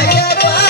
Vai, vai.